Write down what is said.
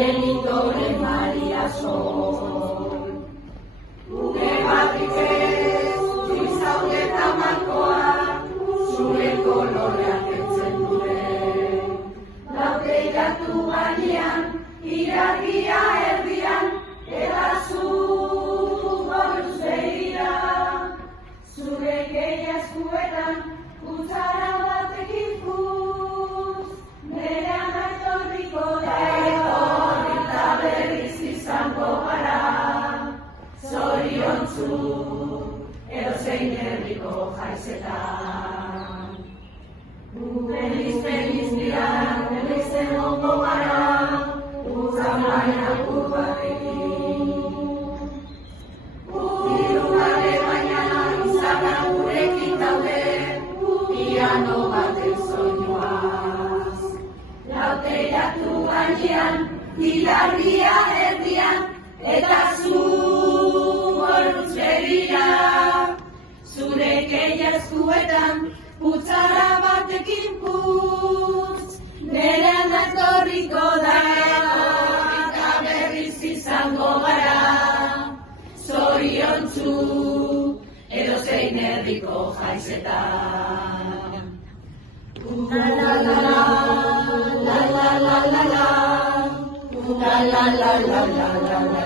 Benitoren Maria Sol. Uge batik ez, zizaude tamarkoa, zure koloreak etzen dure. Lauteiratu gainean, iragia erdian, eta zu goruz behira. Zure keia eskuetan, kutsara batekin puz, nerean aitorriko da. Eta berriz izango gara, zoriontzu, edozein herriko jaizetan. Feliz dira, felizen ongo gara, utzamainak batekin. Irugale baina izana gurekin daude, piano baten soinuaz. Lauteiratu gainean, hilarria erdian, eta zu goruz begira. Zure keia eskuetan, kutsara batekin putz, nerean etorriko da, eta berriz izango gara, zoriontzu, edozein herriko jaizetan. La la la la, la la la la la, la la la la la la.